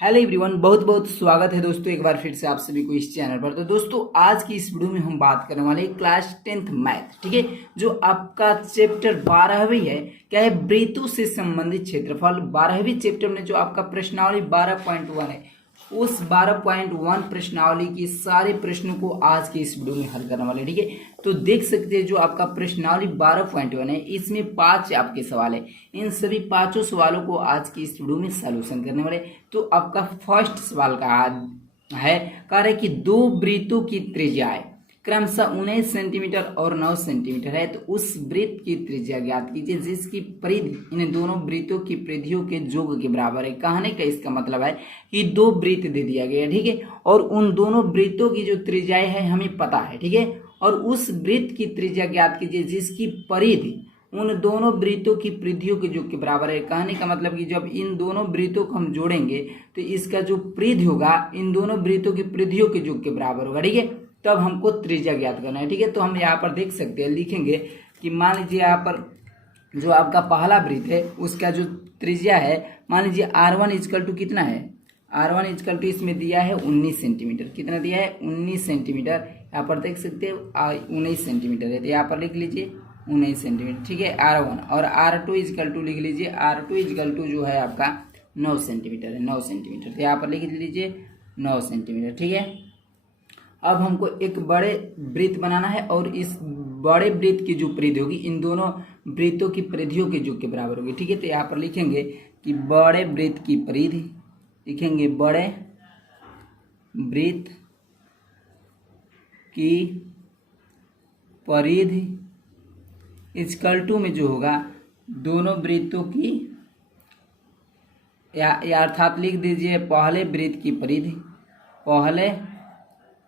Hello everyone, बहुत बहुत स्वागत है दोस्तों एक बार फिर से आप सभी को इस चैनल पर। तो दोस्तों आज की इस वीडियो में हम बात करने वाले हैं क्लास 10th मैथ, ठीक है, जो आपका चैप्टर 12वीं है, क्या है, वृत्तों से संबंधित क्षेत्रफल। 12वीं चैप्टर में जो आपका प्रश्नावली 12.1 है, उस 12.1 प्रश्नावली की सारे प्रश्नों को आज के इस वीडियो में हल करने वाले, ठीक है। तो देख सकते हैं जो आपका प्रश्नावली 12.1 है, इसमें 5 आपके सवाल है। इन सभी 5 सवालों को आज की इस वीडियो में सॉल्यूशन करने वाले। तो आपका फर्स्ट सवाल का है, कह रहे कि दो वृत्तों की त्रिज्याएं क्रमशः 19 सेंटीमीटर और 9 सेंटीमीटर है, तो उस वृत्त की त्रिज्या ज्ञात कीजिए जिसकी परिधि इन दोनों वृत्तों की परिधियों के योग के बराबर है। कहने का इसका मतलब है कि दो वृत्त दे दिया गया है, ठीक है, और उन दोनों वृत्तों की जो त्रिज्याएं है हमें पता है, ठीक है, और उस वृत्त की त्रिज्या ज्ञात कीजिए जिसकी परिधि उन दोनों वृत्तों की परिधियों के योग के बराबर है। कहने का मतलब कि जब इन दोनों वृत्तों को हम जोड़ेंगे तो इसका जो परिधि होगा इन दोनों वृत्तों की परिधियों के योग के बराबर होगा, ठीक है। तब हमको त्रिज्या ज्ञात करना है, ठीक है। तो हम यहाँ पर देख सकते हैं, लिखेंगे कि मान लीजिए यहाँ पर जो आपका पहला वृत्त है उसका जो त्रिज्या है, मान लीजिए R1 इजकल टू कितना है, R1 इजकल टू इसमें दिया है 19 सेंटीमीटर। कितना दिया है? 19 सेंटीमीटर। यहाँ पर देख सकते हैं 19 सेंटीमीटर है, तो यहाँ पर लिख लीजिए 19 सेंटीमीटर, ठीक है, R1। और R2 इजकल टू लिख लीजिए, R2 इजकल टू जो है आपका 9 सेंटीमीटर है, 9 सेंटीमीटर, तो यहाँ पर लिख लीजिए 9 सेंटीमीटर, ठीक है। अब हमको एक बड़े वृत्त बनाना है और इस बड़े वृत्त की जो परिधि होगी इन दोनों वृत्तों की परिधियों के योग के बराबर होगी, ठीक है। तो यहाँ पर लिखेंगे कि बड़े वृत्त की परिधि, लिखेंगे बड़े वृत्त की परिधि इजकल टू में जो होगा दोनों वृत्तों की, या अर्थात लिख दीजिए पहले वृत्त की परिधि, पहले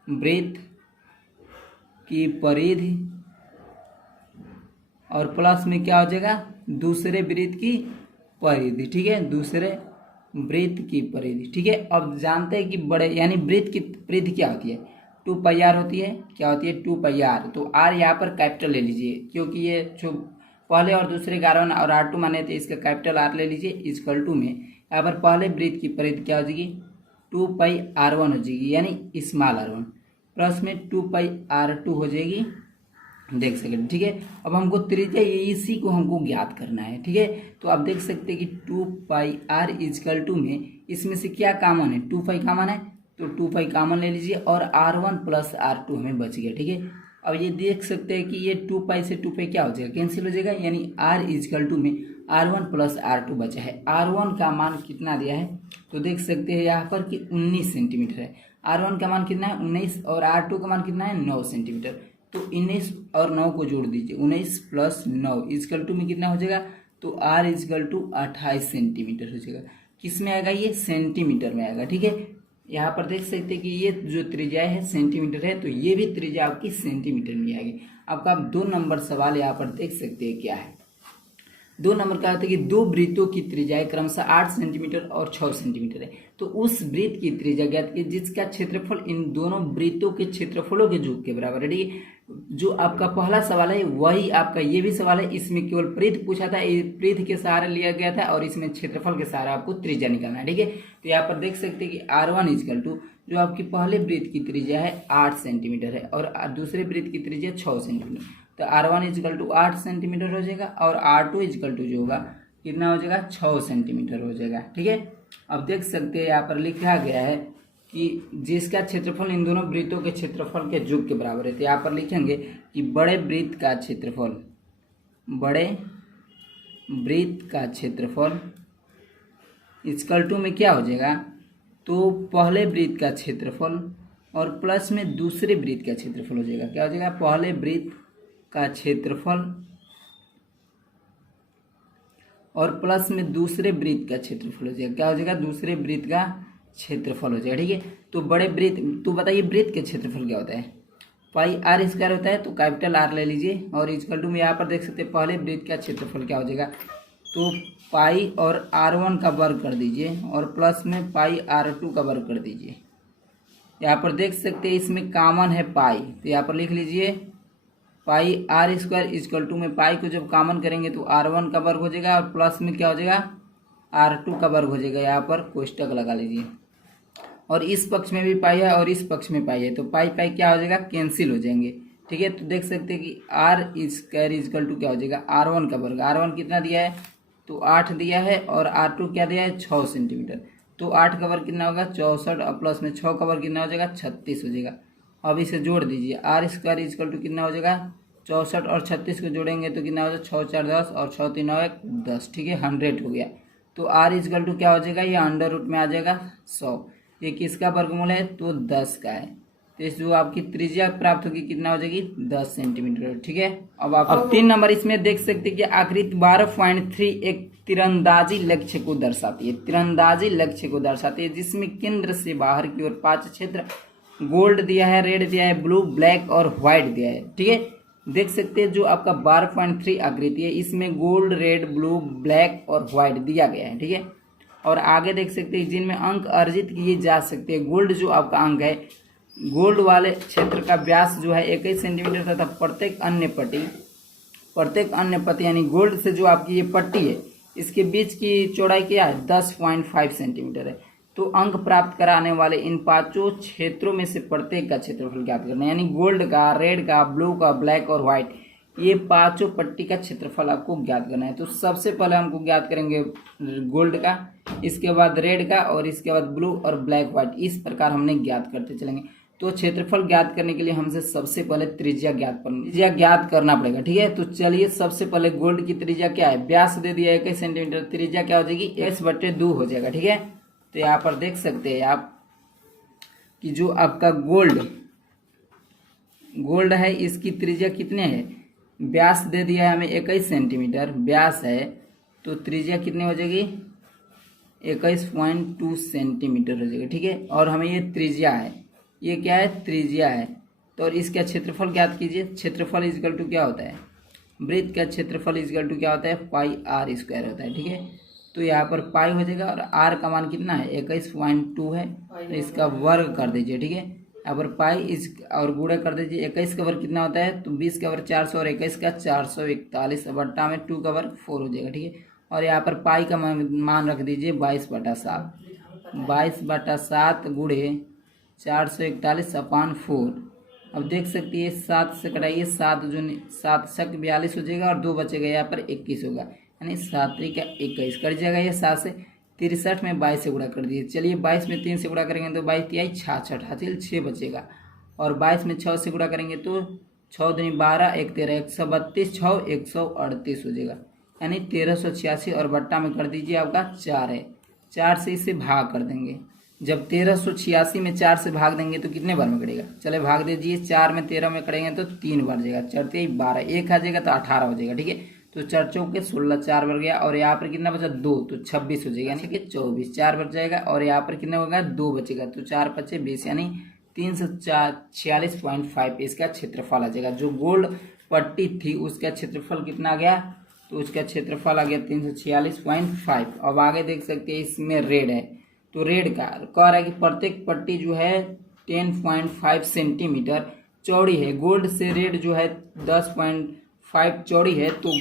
वृत्त की परिधि, और प्लस में क्या हो जाएगा, दूसरे वृत्त की परिधि, ठीक है, दूसरे वृत्त की परिधि, ठीक है। अब जानते हैं कि बड़े यानी वृत्त की परिधि क्या होती है, 2πr होती है। क्या होती है? 2πr। तो r यहाँ पर कैपिटल ले लीजिए क्योंकि ये जो पहले और दूसरे का R1 और R2 माने थे, इसका कैपिटल R ले लीजिए। इजकल टू में यहाँ पर पहले वृत्त की परिधि क्या हो जाएगी, 2πr1 हो जाएगी, यानी स्मॉल r1, प्लस में 2πr2 हो जाएगी, देख सकते, ठीक है। अब हमको त्रिज्या इसी को हमको ज्ञात करना है, ठीक है। तो आप देख सकते हैं कि 2πr इजकल टू में इसमें से क्या कॉमन है, 2π कॉमन है, तो 2π कॉमन ले लीजिए और R1 प्लस R2 हमें बच गया, ठीक है। अब ये देख सकते हैं कि ये 2π से 2π क्या हो जाएगा, कैंसिल हो जाएगा, यानी r इजकल टू में R1 प्लस R2 बचा है। R1 का मान कितना दिया है, तो देख सकते हैं यहाँ पर कि 19 सेंटीमीटर है। R1 का मान कितना है, 19, और R2 का मान कितना है, 9 सेंटीमीटर। तो 19 और 9 को जोड़ दीजिए, 19 प्लस 9 इजकल टू में कितना हो जाएगा, तो R इजकल टू 28 सेंटीमीटर हो जाएगा। किस में आएगा, ये सेंटीमीटर में आएगा, ठीक है। यहाँ पर देख सकते हैं कि ये जो त्रिज्या है सेंटीमीटर है, तो ये भी त्रिज्या आपकी सेंटीमीटर में आएगी। आपका 2 नंबर सवाल यहाँ पर देख सकते हैं क्या है। 2 नंबर का होता है कि दो वृत्तों की त्रिज्याएं क्रमशः 8 सेंटीमीटर और 6 सेंटीमीटर है, तो उस वृत्त की त्रिज्या ज्ञात की जिसका क्षेत्रफल इन दोनों वृत्तों के क्षेत्रफलों के योग के बराबर है, ठीक है। जो आपका पहला सवाल है वही आपका ये भी सवाल है, इसमें केवल परिधि पूछा था, परिधि के सहारा लिया गया था, और इसमें क्षेत्रफल के सहारा आपको त्रिज्या निकालना है, ठीक है। तो यहाँ पर देख सकते हैं कि R1 इजकल टू जो आपकी पहले वृत्त की त्रिज्या है 8 सेंटीमीटर है और दूसरे वृत्त की त्रिज्या 6 सेंटीमीटर, तो R1 इजकल टू 8 सेंटीमीटर हो जाएगा और R2 इजकल टू जो होगा कितना हो जाएगा, 6 सेंटीमीटर हो जाएगा, ठीक है। अब देख सकते हैं यहाँ पर लिखा गया है कि जिसका क्षेत्रफल इन दोनों वृत्तों के क्षेत्रफल के योग के बराबर है, तो यहाँ पर लिखेंगे कि बड़े वृत्त का क्षेत्रफल, बड़े वृत्त का क्षेत्रफल इजकल टू में क्या हो जाएगा, तो पहले वृत्त का क्षेत्रफल और प्लस में दूसरे वृत्त का क्षेत्रफल हो जाएगा। क्या हो जाएगा, पहले वृत्त का क्षेत्रफल और प्लस में दूसरे वृत्त का क्षेत्रफल हो जाएगा। क्या हो जाएगा, दूसरे वृत्त का क्षेत्रफल हो जाएगा, ठीक है। तो बड़े वृत्त, तो बताइए वृत्त के क्षेत्रफल क्या होता है, πr स्क्वायर होता है, तो कैपिटल R ले लीजिए और इजकल टू में यहाँ पर देख सकते हैं पहले वृत्त का क्षेत्रफल क्या हो जाएगा, तो पाई और R1 का वर्ग कर दीजिए और प्लस में पाई R2 का वर्ग कर दीजिए। यहाँ पर देख सकते हैं इसमें कॉमन है पाई, तो यहाँ पर लिख लीजिए पाई R स्क्वायर इजकल टू में पाई को जब कॉमन करेंगे तो R1 का वर्ग हो जाएगा और प्लस में क्या हो जाएगा R2 का वर्ग हो जाएगा, यहाँ पर कोष्टक लगा लीजिए। और इस पक्ष में भी पाई है और इस पक्ष में पाई है, तो पाई पाई क्या हो जाएगा, कैंसिल हो जाएंगे। ठीक है, तो देख सकते हैं कि R² इजकल टू क्या हो जाएगा, R1 का वर्ग। R1 कितना दिया है, तो 8 दिया है, और R2 क्या दिया है, 6 सेंटीमीटर। तो 8 का वर्ग कितना होगा, 64, और प्लस में 6 का वर्ग कितना हो जाएगा, 36 हो जाएगा। अब इसे जोड़ दीजिए, R² इजकल टू कितना हो जाएगा, 64 और 36 को जोड़ेंगे तो कितना हो जाएगा, 6 4 10 और 6 3 9 1 10। ठीक है, 100 हो गया। तो R इजकल टू क्या हो जाएगा, ये अंडर रूट में आ जाएगा 100। ये किसका वर्गमूल है, तो 10 का है। तो इस जो आपकी त्रिज्या प्राप्त होगी कितना हो जाएगी, 10 सेंटीमीटर। ठीक है, अब 3 नंबर इसमें देख सकते हैं कि आकृति 12.3 एक तीरंदाजी लक्ष्य को दर्शाती है। तीरंदाजी लक्ष्य को दर्शाती है जिसमें केंद्र से बाहर की ओर 5 क्षेत्र गोल्ड दिया है, रेड दिया है, ब्लू, ब्लैक और व्हाइट दिया है। ठीक है, देख सकते हैं जो आपका 12.3 आकृति है इसमें गोल्ड, रेड, ब्लू, ब्लैक और व्हाइट दिया गया है। ठीक है, और आगे देख सकते हैं जिनमें अंक अर्जित किए जा सकते हैं। गोल्ड जो आपका अंक है, गोल्ड वाले क्षेत्र का व्यास जो है 21 सेंटीमीटर तथा प्रत्येक अन्य पट्टी यानी गोल्ड से जो आपकी ये पट्टी है इसके बीच की चौड़ाई क्या है, 10.5 सेंटीमीटर है। तो अंक प्राप्त कराने वाले इन 5 क्षेत्रों में से प्रत्येक का क्षेत्रफल ज्ञात करना है, यानी गोल्ड का, रेड का, ब्लू का, ब्लैक और व्हाइट, ये 5 पट्टी का क्षेत्रफल आपको ज्ञात करना है। तो सबसे पहले हमको ज्ञात करेंगे गोल्ड का, इसके बाद रेड का, और इसके बाद ब्लू और ब्लैक व्हाइट। इस प्रकार हमने ज्ञात करते चलेंगे। तो क्षेत्रफल ज्ञात करने के लिए हमसे सबसे पहले त्रिज्या ज्ञात करना पड़ेगा। ठीक है, तो चलिए सबसे पहले गोल्ड की त्रिज्या क्या है, व्यास दे दिया 21 सेंटीमीटर, त्रिज्या क्या हो जाएगी, 21/2 हो जाएगा। ठीक है, तो यहाँ पर देख सकते हैं आप कि जो आपका गोल्ड है इसकी त्रिज्या कितने है, व्यास दे दिया है हमें 21 सेंटीमीटर व्यास है, तो त्रिज्या कितनी हो जाएगी, 21.2 सेंटीमीटर हो जाएगा। ठीक है, और हमें ये त्रिज्या है, ये क्या है, त्रिज्या है। तो और इसका क्षेत्रफल ज्ञात कीजिए। क्षेत्रफल इजकल टू क्या होता है, वृत्त का क्षेत्रफल इजकल टू क्या होता है, पाई आर स्क्वायर होता है। ठीक है, तो यहाँ पर पाई हो जाएगा, और आर का मान कितना है, 21.2 है, तो इसका वर्ग कर दीजिए। ठीक है, यहाँ पर पाई इस और गुणा कर दीजिए। 21 का वर्ग कितना होता है, तो 20 का वर्ग 400 और 21 का 441, बट्टा में 2 का वर्ग 4 हो जाएगा। ठीक है, और यहाँ पर पाई का मान रख दीजिए 22/7, 22/7 गुणे 441/4। अब देख सकती है 7 से कटाइए, 7 दूनी 7 सक 42 हो जाएगा, और 2 बचेगा, यहाँ पर 21 होगा, यानी 7 का 21 कट जाएगा। ये 7 से 63 में 22 से गुणा कर दीजिए। चलिए 22 में 3 से गुणा करेंगे तो 22 तिहाई 66 हासिल 6 बचेगा, और 22 में 6 से गुणा करेंगे तो 6 दूनी 12, 1 13, 132, 6 138 हो जाएगा, यानी 1386, और बट्टा में कर दीजिए आपका 4 है, 4 से इसे भाग कर देंगे। जब 1386 में 4 से भाग देंगे तो कितने बार में करेगा, चले भाग दीजिए। 4 में 13 में करेंगे तो 3 बार जाएगा, 4 3 12, 1 आ जाएगा तो 18 हो जाएगा। ठीक है, तो 4 चौके 16, 4 बार गया, और यहाँ पर कितना बचा 2, तो 26 हो जाएगा, यानी कि 24, 4 बार जाएगा, और यहाँ पर कितना होगा 2 बचेगा, तो 4 5 20, यानी 346.5 इसका क्षेत्रफल आ जाएगा। जो गोल्ड पट्टी थी उसका क्षेत्रफल कितना आ गया, तो उसका क्षेत्रफल आ गया 346.5। अब आगे देख सकते हैं इसमें रेड है, तो रेड का कह रहा है कि प्रत्येक पट्टी जो है 10.5 सेंटीमीटर चौड़ी है। गोल्ड से रेड जो है 10.5 चौड़ी है, तो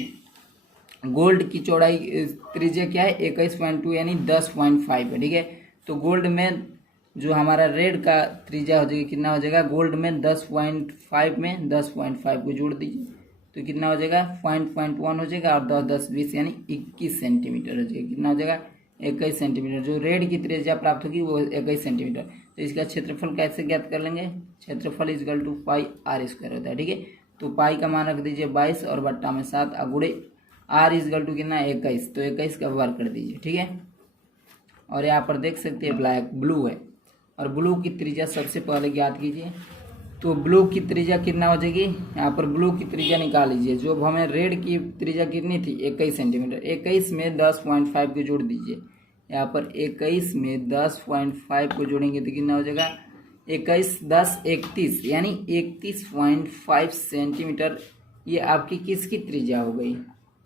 गोल्ड की चौड़ाई त्रिज्या क्या है 21.2 यानी 10.5 है। ठीक है, तो गोल्ड में जो हमारा रेड का त्रिज्या हो जाएगा कितना हो जाएगा, गोल्ड में 10.5 में 10.5 को जोड़ दीजिए तो कितना हो जाएगा 0.1 हो जाएगा, और 10 10 20 यानी 21 सेंटीमीटर हो जाएगा। कितना हो जाएगा 21 सेंटीमीटर। जो रेड की त्रिज्या प्राप्त होगी वो 21 सेंटीमीटर। तो इसका क्षेत्रफल कैसे ज्ञात कर लेंगे, क्षेत्रफल equal to pi r square होता है। ठीक है, तो पाई का मान रख दीजिए 22 और बट्टा में 7 अगुड़े आर इजकल टू कितना 21, तो 21 का वर्ग कर दीजिए। ठीक है, और यहाँ पर देख सकते हैं ब्लू है, और ब्लू की त्रिज्या सबसे पहले ज्ञात कीजिए। तो ब्लू की त्रिज्या कितना हो जाएगी, यहाँ पर ब्लू की त्रिज्या निकाल लीजिए। जो हमें रेड की त्रिज्या कितनी थी 21 सेंटीमीटर, 21 में 10.5 को जोड़ दीजिए। यहाँ पर 21 में 10.5 को जोड़ेंगे तो कितना हो जाएगा 21 10 31 यानी 31.5 सेंटीमीटर। ये आपकी किसकी त्रिज्या हो गई,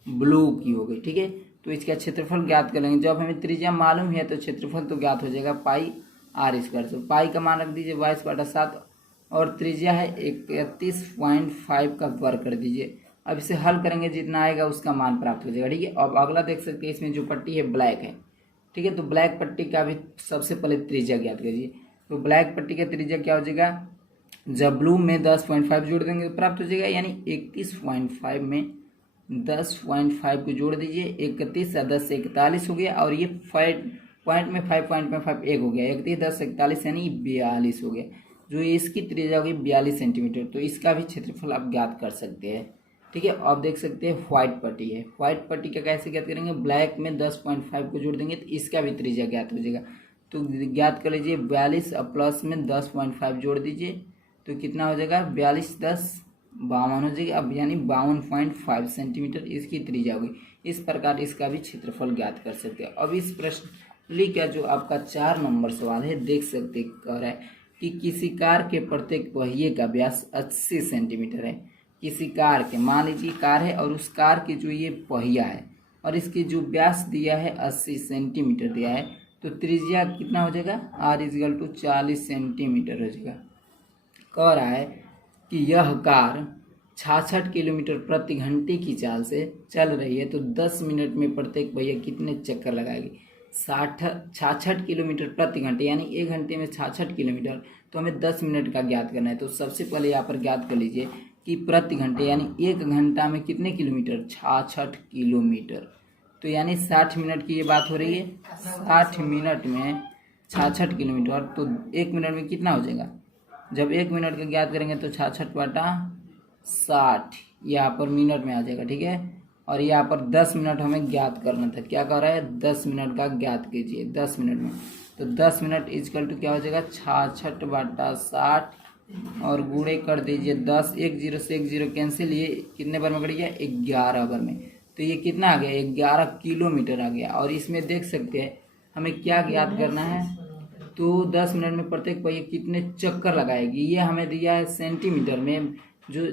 ब्लू की हो गई। ठीक है, तो इसका क्षेत्रफल ज्ञात कर लेंगे। जब हमें त्रिज्या मालूम है तो क्षेत्रफल तो ज्ञात हो जाएगा पाई आर स्क्वायर। तो पाई का मान रख दीजिए 22/7 और त्रिज्या है 31.5 का वर्ग कर दीजिए। अब इसे हल करेंगे जितना आएगा उसका मान प्राप्त हो जाएगा। ठीक है, अब अगला देख सकते हैं इसमें जो पट्टी है ब्लैक है, ठीक है। तो ब्लैक पट्टी का भी सबसे पहले त्रिज्या ज्ञात करिए। तो ब्लैक पट्टी का त्रिज्या क्या हो जाएगा, जब ब्लू में 10.5 जोड़ देंगे तो प्राप्त हो जाएगा, यानी 31.5 में 10.5 को जोड़ दीजिए, 31 और 10 से 41 हो गया, और ये पॉइंट में 5 एक हो गया, 31 10 41 यानी 42 हो गया, जो इसकी त्रिज्या होगी 42 सेंटीमीटर। तो इसका भी क्षेत्रफल आप ज्ञात कर सकते हैं, ठीक है। आप देख सकते हैं व्हाइट पट्टी है, व्हाइट पट्टी का कैसे ज्ञात करेंगे, ब्लैक में 10.5 को जोड़ देंगे तो इसका भी त्रिज्या ज्ञात हो जाएगा। तो ज्ञात कर लीजिए 42 और प्लस में 10.5 जोड़ दीजिए तो कितना हो जाएगा, 42 10 52 हो जाएगी, अब यानी 52.5 सेंटीमीटर इसकी त्रिज्या होगी। इस प्रकार इसका भी क्षेत्रफल ज्ञात कर सकते हैं। अब इस प्रश्न का जो आपका 4 नंबर सवाल है, देख सकते कह रहा है कि किसी कार के प्रत्येक पहिए का व्यास 80 सेंटीमीटर है। किसी कार के, मान लीजिए कार है और उस कार की जो ये पहिया है और इसकी जो व्यास दिया है 80 सेंटीमीटर दिया है, तो त्रिज्या कितना हो जाएगा, r = 40 सेंटीमीटर हो जाएगा। कह रहा है कि यह कार 66 किलोमीटर प्रति घंटे की चाल से चल रही है, तो 10 मिनट में प्रत्येक पहिया कितने चक्कर लगाएगी। 66 किलोमीटर प्रति घंटे यानी 1 घंटे में 66 किलोमीटर, तो हमें 10 मिनट का ज्ञात करना है। तो सबसे पहले यहाँ पर ज्ञात कर लीजिए कि प्रति घंटे यानी 1 घंटा में कितने किलोमीटर, 66 किलोमीटर। तो यानी 60 मिनट की ये बात हो रही है, 60 मिनट में 66 किलोमीटर, तो 1 मिनट में कितना हो जाएगा, जब 1 मिनट का ज्ञात करेंगे तो 66/60 यहाँ पर मिनट में आ जाएगा, ठीक है। और यहाँ पर 10 मिनट हमें ज्ञात करना था, क्या कह रहा है, 10 मिनट का ज्ञात कीजिए 10 मिनट में। तो 10 मिनट = क्या हो जाएगा, 66/60 और गुणे कर दीजिए 10, 1 0 से 1 0 कैंसिल, ये कितने बार में कट गया, 11 बार में। तो ये कितना आ गया, 11 किलोमीटर आ गया। और इसमें देख सकते हैं हमें क्या ज्ञात करना है, तो 10 मिनट में प्रत्येक पहिया कितने चक्कर लगाएगी, ये हमें दिया है सेंटीमीटर में, जो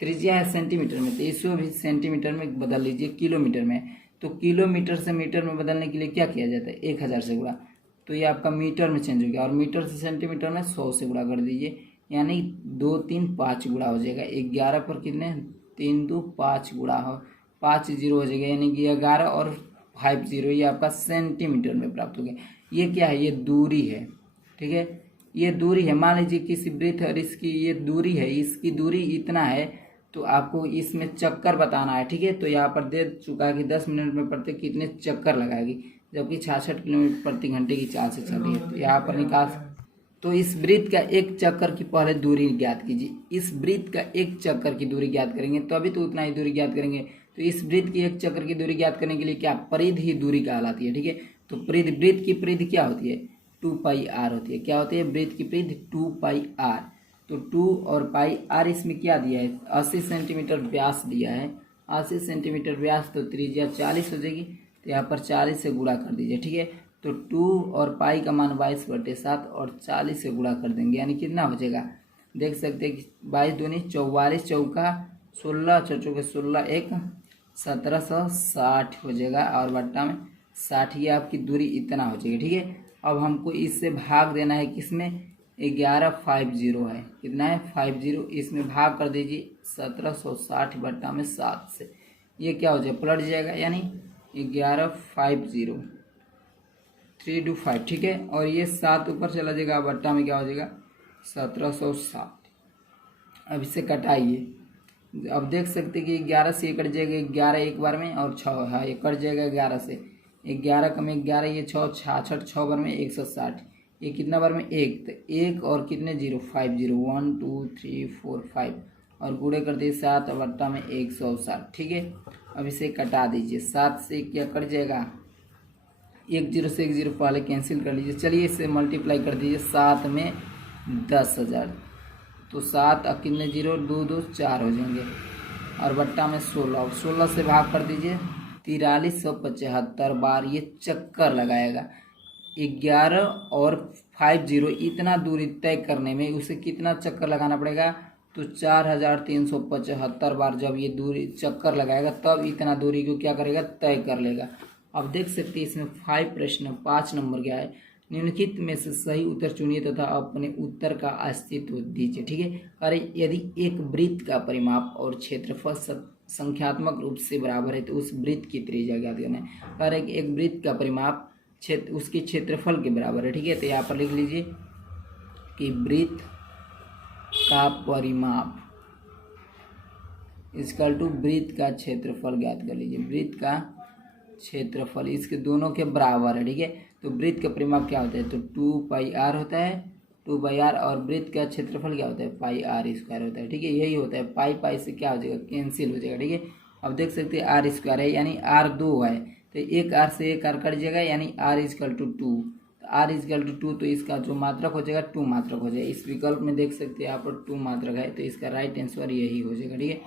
त्रिज्या है सेंटीमीटर में, तो इसको भी सेंटीमीटर में बदल लीजिए किलोमीटर में। तो किलोमीटर से मीटर में बदलने के लिए क्या किया जाता है, 1000 से गुणा, तो ये आपका मीटर में चेंज हो गया। और मीटर से सेंटीमीटर में 100 से गुणा कर दीजिए, यानी 2 3 5 गुणा हो जाएगा। 11 पर कितने, 3 2 5 गुणा हो, 5 0 हो जाएगा, यानी कि 11 और 5 0 ये आपका सेंटीमीटर में प्राप्त हो गया। ये क्या है, ये दूरी है, ठीक है, ये दूरी है। मान लीजिए किसी वृत्त और इसकी ये दूरी है, इसकी दूरी इतना है, तो आपको इसमें चक्कर बताना है, ठीक है। तो यहाँ पर दे चुका है कि 10 मिनट में प्रत्येक कितने चक्कर लगाएगी, जबकि 66 किलोमीटर प्रति घंटे की चाल से चल रही है। तो यहाँ पर निकाल, तो इस वृत्त का एक चक्कर की पहले दूरी ज्ञात कीजिए। इस वृत्त का एक चक्कर की दूरी ज्ञात करेंगे तो अभी तो उतना ही दूरी ज्ञात करेंगे। तो इस वृत्त की एक चक्कर की दूरी ज्ञात करने के लिए क्या, परिधि ही दूरी कहलाती है, ठीक है। तो वृत्त की परिधि क्या होती है, 2πr होती है। क्या होती है, वृत्त की परिधि 2πr। तो 2 और पाई r इसमें क्या दिया है, 80 सेंटीमीटर व्यास दिया है, 80 सेंटीमीटर व्यास, तो त्रिज्या 40 हो जाएगी। तो यहाँ पर 40 से गुणा कर दीजिए, ठीक है। तो 2 और पाई का मान 22/7 और 40 से गुणा कर देंगे, यानी कितना हो जाएगा, देख सकते हैं कि 22 दूनी 44, चौका 16, चौके 16, 1 1760 हो जाएगा, और बट्टा में 60, ये आपकी दूरी इतना हो जाएगी, ठीक है। अब हमको इससे भाग देना है, किसमें, 1150 है, कितना है 50, इसमें भाग कर दीजिए 1760/7 से, ये क्या हो जाएगा, पलट जाएगा, यानी 1150 3 2 5, ठीक है। और ये 7 ऊपर चला जाएगा, बट्टा में क्या हो जाएगा 1760। अब इसे कटाइए, अब देख सकते कि 11 से कट जाएगा, 11 एक बार में, और 6 है, ये कट जाएगा 11 से, 11 कम 11, ये 6 66, 6 बार में 160, ये कितना बार में, 1, तो 1 और कितने 0, 50, 1 2 3 4 5, और गुणे कर दिए 7 और बट्टा में 160, ठीक है। अब इसे कटा दीजिए, 7 से क्या कट जाएगा, 1 0 से 1 0 पहले कैंसिल कर लीजिए। चलिए इसे मल्टीप्लाई कर दीजिए, 7 में 10,000, तो 7 और कितने 0, 2 2 4 हो जाएंगे, और बट्टा में 16, 16 से भाग कर दीजिए, 4375 बार ये चक्कर लगाएगा। 11 और 50 इतना दूरी तय करने में उसे कितना चक्कर लगाना पड़ेगा, तो 4375 बार जब ये दूरी चक्कर लगाएगा तब इतना दूरी को क्या करेगा, तय कर लेगा। अब देख सकते हैं इसमें 5 नंबर क्या है, निम्नलिखित में से सही उत्तर चुनिए तथा अपने उत्तर का अस्तित्व दीजिए, ठीक है। अरे यदि एक वृत्त का परिमाप और क्षेत्रफल संख्यात्मक रूप से बराबर है तो उस वृत्त की त्रिज्या ज्ञात करना है। अरे एक वृत्त का परिमाप उसके क्षेत्रफल के बराबर है। ठीक है, तो यहाँ पर लिख लीजिए कि वृत्त का परिमाप इसकल टू वृत्त का क्षेत्रफल ज्ञात कर लीजिए। वृत्त का क्षेत्रफल इसके दोनों के बराबर है। ठीक है, तो वृत्त का परिमाप क्या होता है, तो 2πr होता है, 2πr, और वृत्त का क्षेत्रफल क्या होता है, πr² होता है। ठीक है, यही होता है, पाई पाई से क्या हो जाएगा, कैंसिल हो जाएगा। ठीक है, अब देख सकते हैं r² है, यानी r 2 है, तो एक r से एक r कट जाएगा, यानी r इजकल टू 2, तो r इजकल टू 2, तो इसका जो मात्रक हो जाएगा 2 मात्रक हो जाएगा। इस विकल्प में देख सकते हैं यहाँ पर 2 मात्रक है, तो इसका राइट आंसर यही हो जाएगा। ठीक है,